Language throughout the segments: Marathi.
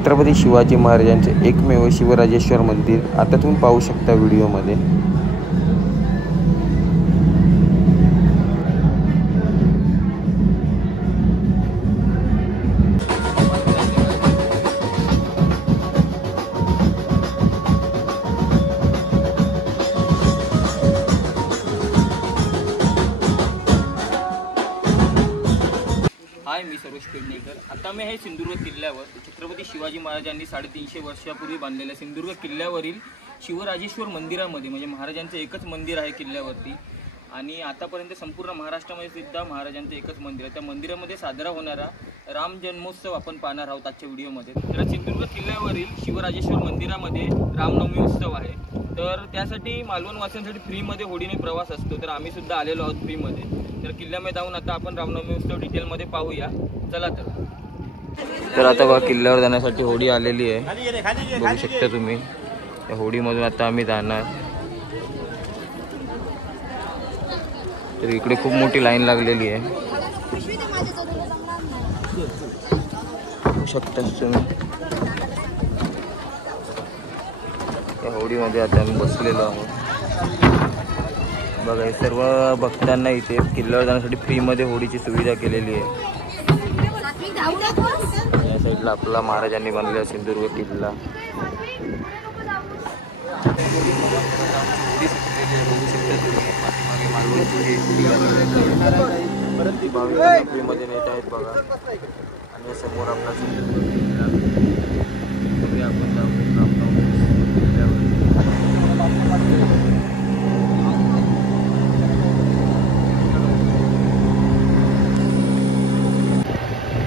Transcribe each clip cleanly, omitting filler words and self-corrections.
छत्रपती शिवाजी महाराजांचे एकमेव शिवराजेश्वर मंदिर आता तुम्ही पाहू शकता व्हिडिओमध्ये। हाय, मी सर्वेश पेडणेकर। आता मी आहे सिंधुदुर्ग किल्ल्यावर। छत्रपती शिवाजी महाराजांनी 350 वर्षापूर्वी बांधलेल्या सिंधुदुर्ग किल्ल्यावरील शिवराजेश्वर मंदिरामध्ये, म्हणजे महाराजांचं एकच मंदिर आहे किल्ल्यावरती आणि आतापर्यंत संपूर्ण महाराष्ट्रामध्ये सुद्धा महाराजांचं एकच मंदिर आहे। त्या मंदिरामध्ये साजरा होणारा राम जन्मोत्सव आपण पाहणार आहोत आजच्या व्हिडिओमध्ये। तर सिंधुदुर्ग किल्ल्यावरील शिवराजेश्वर मंदिरामध्ये रामनवमी उत्सव आहे, तर त्यासाठी मालवणवासियांसाठी फ्रीमध्ये होडीने प्रवास असतो, तर आम्ही सुद्धा आलेलो आहोत फ्रीमध्ये। तर किल्ल्यामध्ये जाऊन आता आपण रामनवमी उत्सव डिटेलमध्ये पाहूया, चला तर आता बघा किल्ल्यावर जाण्यासाठी होडी आलेली आहे, बघू शकता तुम्ही। त्या होडीमधून आता आम्ही जाणार। तर इकडे खूप मोठी लाईन लागलेली आहे, बघू शकता तुम्ही। त्या होडीमध्ये आता आम्ही बसलेलो आहोत। बघा, हे सर्व भक्तांना इथे किल्ल्यावर जाण्यासाठी फ्रीमध्ये होडीची सुविधा केलेली आहे। या साईडला आपला महाराजांनी बांधलेला सिंधुदुर्ग किल्ला, फ्रीमध्ये नेत आहेत बघा। आणि समोर आपला सिंधुदुर्ग किल्ला, आपण जाऊ।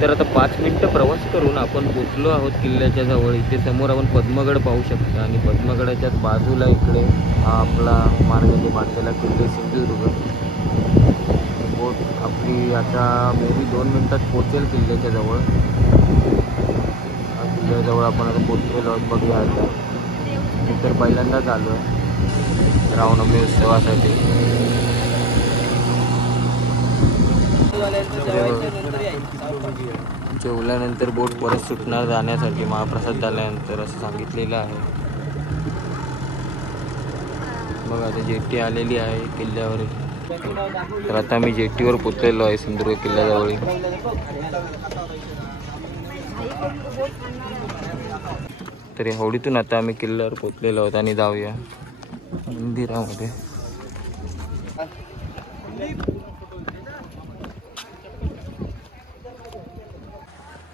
तर आता 5 मिनिटं प्रवास करून आपण पोचलो आहोत किल्ल्याच्या जवळ। इथे समोर आपण पद्मगड पाहू शकता आणि पद्मगडाच्या बाजूला इकडे हा आपला महाराजांनी बांधलेला किल्ला सिंधुदुर्ग। बोट आपली आता मेबी 2 मिनिटात पोचेल किल्ल्याच्या जवळ। किल्ल्याजवळ आपण आता पोचलेलो आहोत, बघूया। आता मी तर पहिल्यांदाच आलो आहे रामनवमी उत्सवासाठी। जेवल्यानंतर बोट परत सुटणार जाण्यासाठी महाप्रसाद झाल्यानंतर असं सांगितलेलं आहे। बघा, आता जेटी आलेली आहे किल्ल्यावर। तर आता मी जेटीवर पोचलेलो आहे सिंधुदुर्ग किल्ल्याजवळ। तर या होडीतून आता आम्ही किल्ल्यावर पोचलेलो आहोत आणि जाऊया मंदिरामध्ये।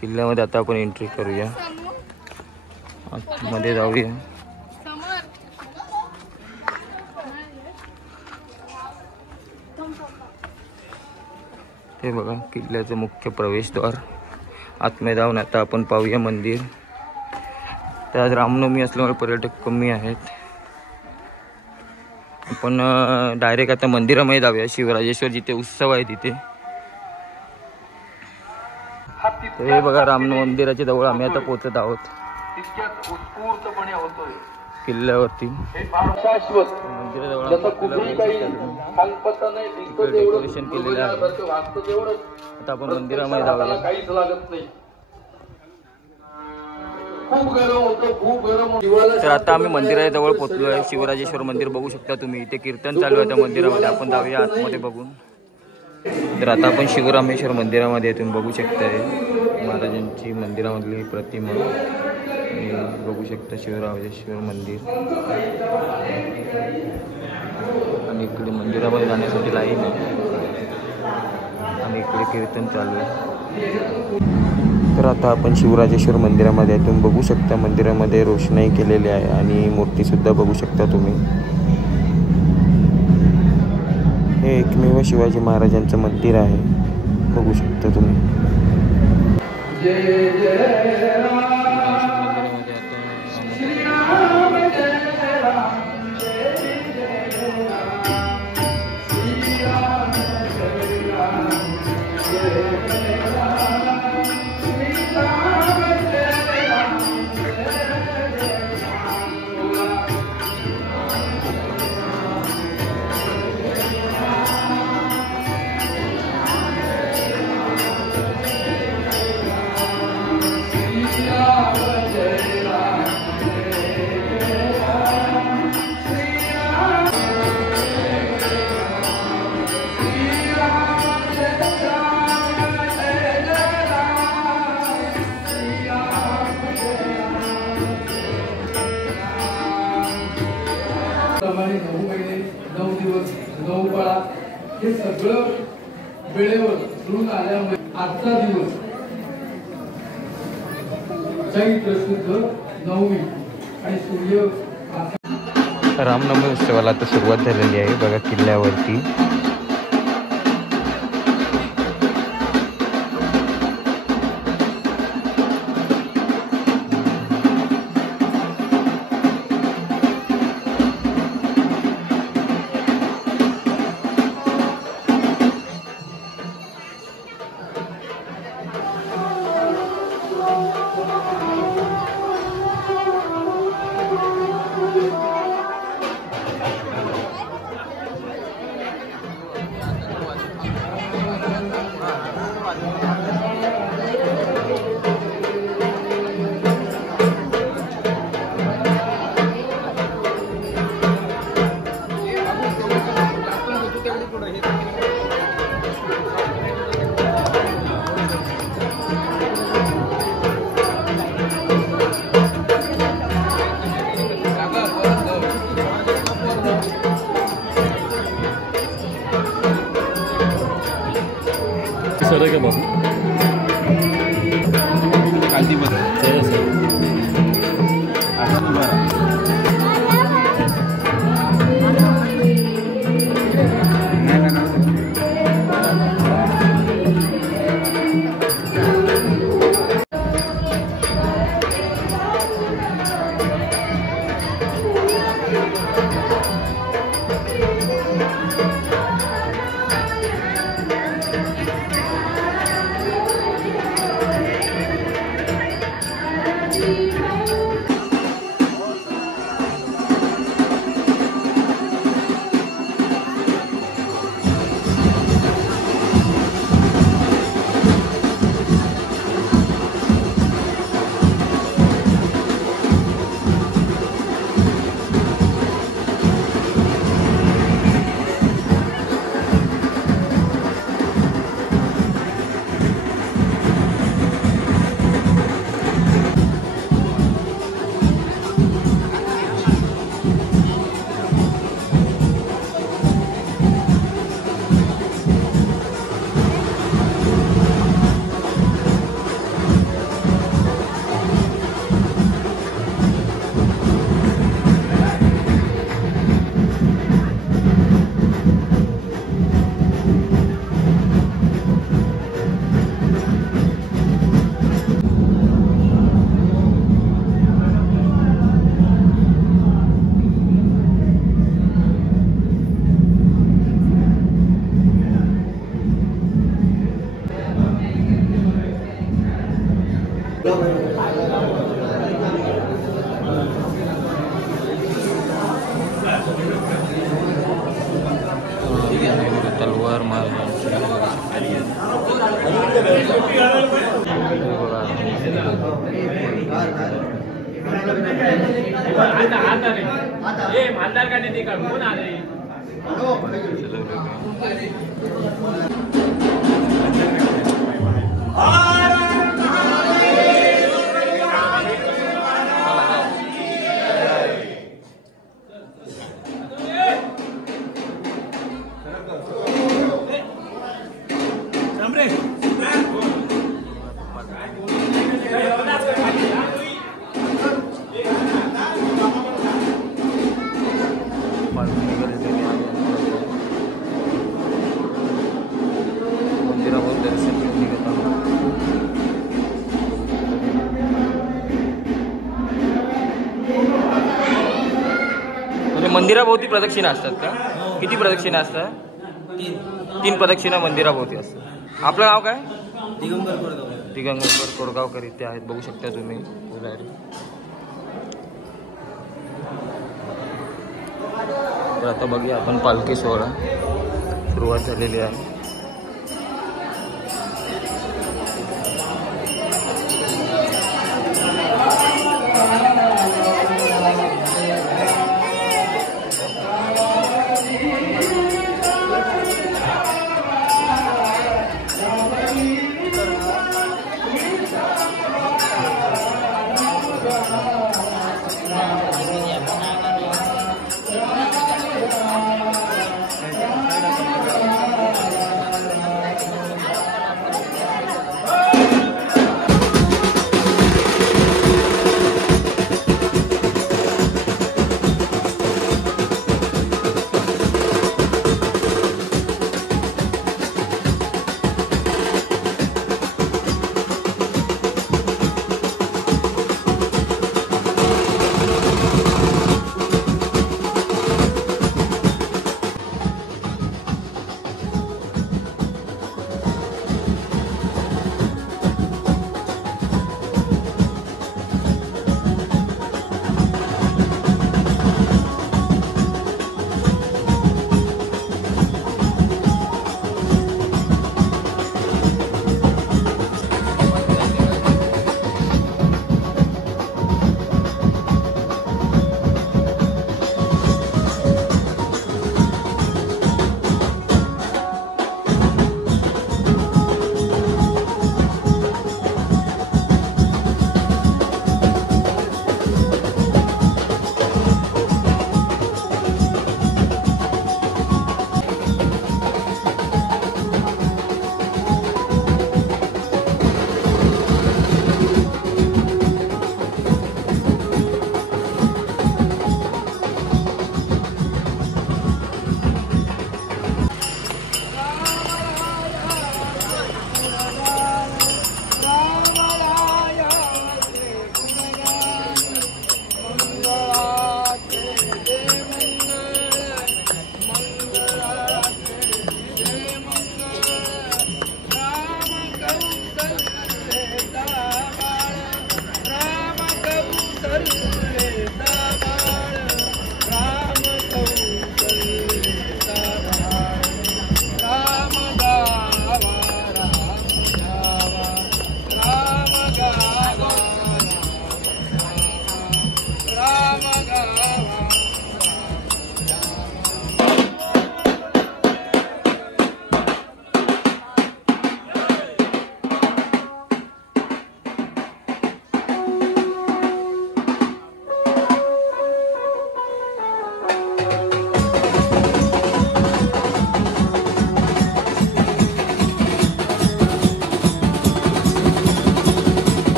किल्ल्यामध्ये आता आपण एंट्री करूया, आतमध्ये जाऊया। हे बघा किल्ल्याचं मुख्य प्रवेशद्वार। आतमध्ये जाऊन आता आपण पाहूया मंदिर। तर आज रामनवमी असल्यामुळे पर्यटक कमी आहेत। आपण डायरेक्ट आता मंदिरामध्ये जाऊया, शिवराजेश्वर जिथे उत्सव आहे तिथे। हे बघा, राम मंदिराच्या जवळ आम्ही आता पोहोचत आहोत किल्ल्यावरती। मंदिराजवळ डेकोरेशन केलेलं आहे। आता आपण मंदिरामध्ये जाऊया। तर आता आम्ही मंदिराच्या जवळ पोहोचलो आहे, शिवराजेश्वर मंदिर बघू शकता तुम्ही। इथे कीर्तन चालू आहे त्या मंदिरामध्ये, आपण जाऊया आतमध्ये बघून। तर आता आपण शिवरामेश्वर मंदिरामध्ये तुम्ही बघू शकताय महाराजांची मंदिरामधली प्रतिमा। बघू शकता शिवराजेश्वर मंदिर। आणि इकडे मंदिरामध्ये जाण्यासाठी लाईन आहे आणि इकडे कीर्तन चालू आहे। तर आता आपण शिवराजेश्वर मंदिरामध्ये तुम्ही बघू शकता, मंदिरामध्ये रोषणाई केलेली आहे आणि मूर्तीसुद्धा बघू शकता तुम्ही। हे एकमेव शिवाजी महाराजांचं मंदिर आहे, बघू शकता तुम्ही। प्रमाणे 9 महिने 9 दिवस 9 पाळा हे सगळं वेळेवर सुरून आल्यामुळे आजचा दिवस चैत्र शुद्ध 9वी आणि सूर्य रामनवमी उत्सवाला आता सुरुवात झालेली आहे बघा किल्ल्यावरती. सर का बाबू तलवार मंदिराभोवती प्रदक्षिणा असतात का? किती प्रदक्षिणा असतात? 3 प्रदक्षिणा मंदिराभोवती असतात. आपलं नाव काय? दिगंबर कोरगावकर इथे आहेत, बघू शकता तुम्ही. तर आता बघूया आपण पालखी सोहळा सुरुवात झालेली आहे.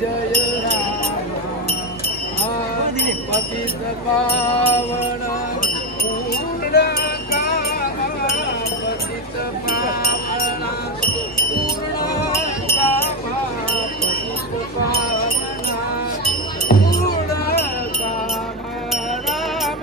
जय राम पतित पावन पूर्ण कामा पतित पावन पूर्ण कामा पतित पावन पूर्ण कामा राम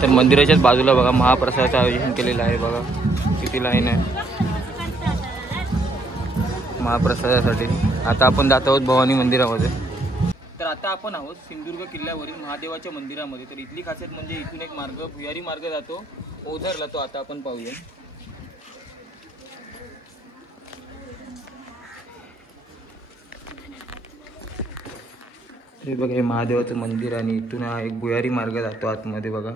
तर मंदिराच्याच बाजूला बघा महाप्रसादाचं आयोजन केलेलं आहे. बघा किती लाईन आहे महाप्रसादासाठी. आता आपण जात आहोत भवानी मंदिरामध्ये. तर आता आपण आहोत सिंधुदुर्ग किल्ल्यावरील महादेवाच्या मंदिरामध्ये. तर इथली खासियत म्हणजे इथून एक मार्ग भुयारी मार्ग जातो ओझरला, तो आता आपण पाहूया. हे बघा हे महादेवाचं मंदिर आणि इथून हा एक भुयारी मार्ग जातो आतमध्ये. बघा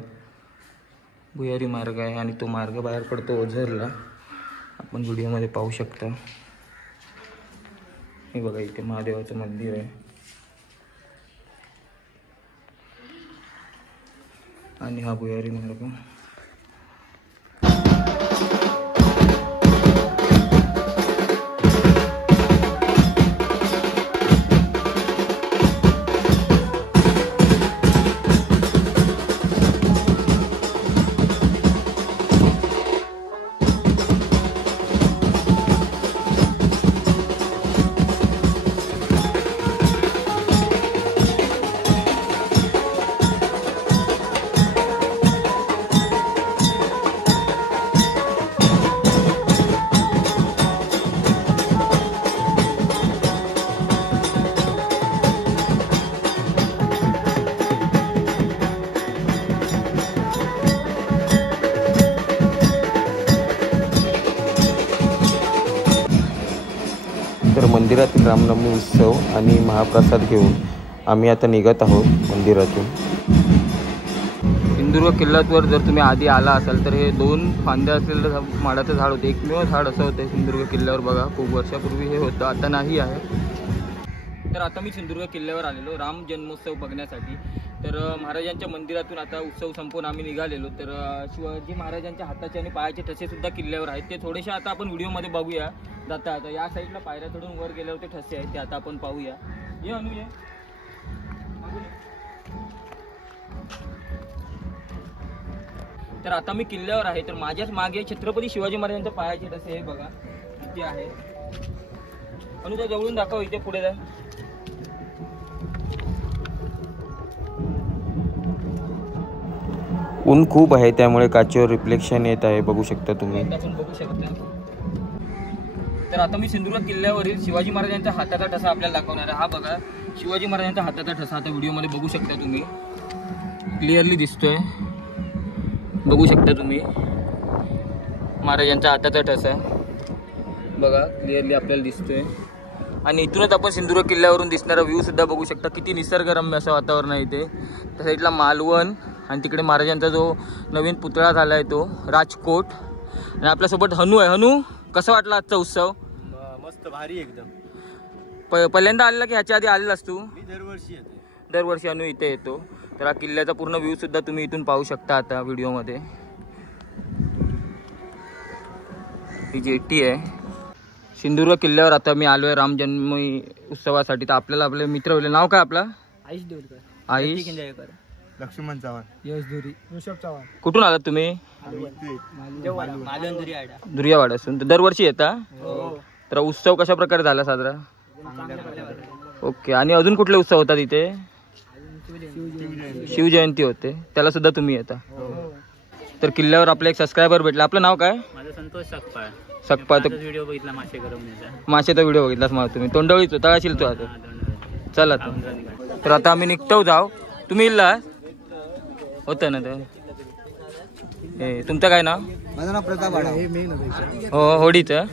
भुयारी मार्ग आहे आणि तो मार्ग बाहेर पडतो ओझरला. आपण व्हिडिओमध्ये पाहू शकता. हे बघा इथे महादेवाचं मंदिर आहे आणि हा भुयारी मार्ग. तर मंदिरातील रामनवमी उत्सव आणि महाप्रसाद घेऊन आम्ही आता निघत आहोत मंदिरातून. सिंधुदुर्ग किल्ल्यावर जर तुम्ही आधी आला असाल तर हे 2 फांद्या असलेलं माडाचं झाड होतं. एकमेव झाड असं होतं सिंधुदुर्ग किल्ल्यावर. बघा खूप वर्षापूर्वी हे होतं, आता नाही आहे. तर आता मी सिंधुदुर्ग किल्ल्यावर आलेलो राम जन्मोत्सव बघण्यासाठी. तर महाराजांच्या मंदिरातून आता उत्सव संपवून आम्ही निघालेलो. तर शिवाजी महाराजांच्या हाताचे आणि पायाचे ठसे सुद्धा किल्ल्यावर आहेत. ते थोडेसे आता आपण व्हिडिओमध्ये बघूया. जाता आता या साईडला पायऱ्या चढून वर गेल्यावर ते ठसे आहेत, ते आता आपण पाहूया. ये अनु ये. तर आता मी किल्ल्यावर आहे. तर माझ्याच मागे छत्रपती शिवाजी महाराजांच्या पायाचे ठसे हे बघा इथे आहे. अनु त्या जवळून दाखव, इथे पुढे जा. ऊन खूप आहे त्यामुळे काचेवर रिफ्लेक्शन येत आहे, बघू शकता तुम्ही. बघू शकता. तर आता मी सिंधुदुर्ग किल्ल्यावरील शिवाजी महाराजांच्या हाताचा ठसा आपल्याला दाखवणार आहे. हा बघा शिवाजी महाराजांच्या हाताचा ठसा आता व्हिडिओमध्ये बघू शकता तुम्ही. क्लिअरली दिसतोय, बघू शकता तुम्ही महाराजांच्या हाताचा ठसा. बघा क्लिअरली आपल्याला दिसतोय. आणि इथूनच आपण सिंधुदुर्ग किल्ल्यावरून दिसणारा व्ह्यू सुद्धा बघू शकता. किती निसर्गरम्य असं वातावरण आहे इथे. त्या साईडला मालवण आणि तिकडे महाराजांचा जो नवीन पुतळा झाला आहे तो राजकोट. आणि आपल्यासोबत हनू आहे. हनू, कसं वाटलं आजचा उत्सव? मस्त भारी एकदम. पहिल्यांदा आलेला की ह्याच्या आधी आलेलास तू? मी दरवर्षी येते. दरवर्षी अनु इथे येतो. तर हा किल्ल्याचा पूर्ण व्ह्यू सुद्धा तुम्ही इथून पाहू शकता आता व्हिडिओमध्ये. ही जेटी आहे सिंधुदुर्ग किल्ल्यावर. आता मी आलोय राम जन्मभूमी उत्सवासाठी. तर आपल्याला आपले मित्र होले. नाव काय आपला? आयुष देवकर. आयुष, लक्ष्मण चव्हाण, यश धुरी, ऋषभ चव्हाण. कुठून आलात तुम्ही? दुर्यावाड्यासून. तर दरवर्षी येता? तर उत्सव कशा प्रकारे झाला साजरा? ओके. आणि अजून कुठले उत्सव होतात इथे? शिवजयंती होते, त्याला सुद्धा तुम्ही येता? तर किल्ल्यावर आपला एक सबस्क्रायबर भेटला. आपलं नाव काय? माझं संतोष सकपाळ. सकपा. तर व्हिडिओ बघितला मासे गरवण्याचा. माशेचा व्हिडिओ बघितलास मग तुम्ही? तोंडवळीच होता का तू आता? चला तर आता आम्ही निघतो. जाऊ. तुम्ही इल्ला होतं ना ते? तुमचं काय नाव? माझं नाव प्रताप आडा. हो, होडीचं.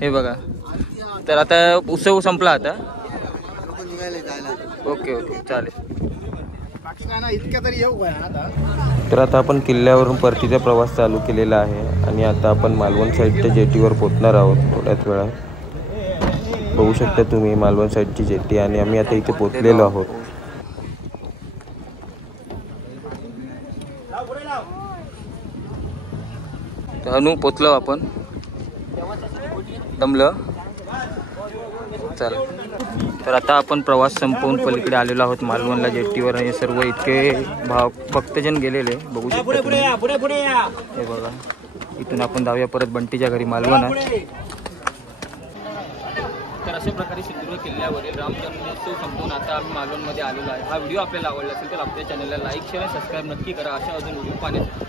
हे बघा. तर आता उत्सव संपला आता. ओके ओके चालेल. तर आता आपण किल्ल्यावरून परतीचा प्रवास चालू केलेला आहे आणि आता आपण मालवण साईडच्या जेटीवर पोहोचणार आहोत थोड्याच वेळात. बघू शकता तुम्ही मालवण साईडची जेटी आणि आम्ही आता इथे पोहोचलेलो आहोत. तर अनु पोचलो आपण. दमलं. चला. तर आता आपण प्रवास संपवून पलीकडे आलेलो आहोत मालवणला जेटीवर. आणि सर्व इतके भक्तजन गेलेले बघू शकता तुम्ही. हे बघा. इथून आपण जाऊया परत बंटीच्या घरी मालवणात. तर अशा प्रकारे सिंधुदुर्ग किल्ल्यावरील राम जन्मोत्सव संपवून आता आम्ही मालवणमध्ये आलेलो आहे. हा व्हिडिओ आपल्याला आवडला असेल तर आपल्या चॅनलला लाईक शेअर आणि सबस्क्राईब नक्की करा. अशा अजून व्हिडिओ पाहण्यासाठी.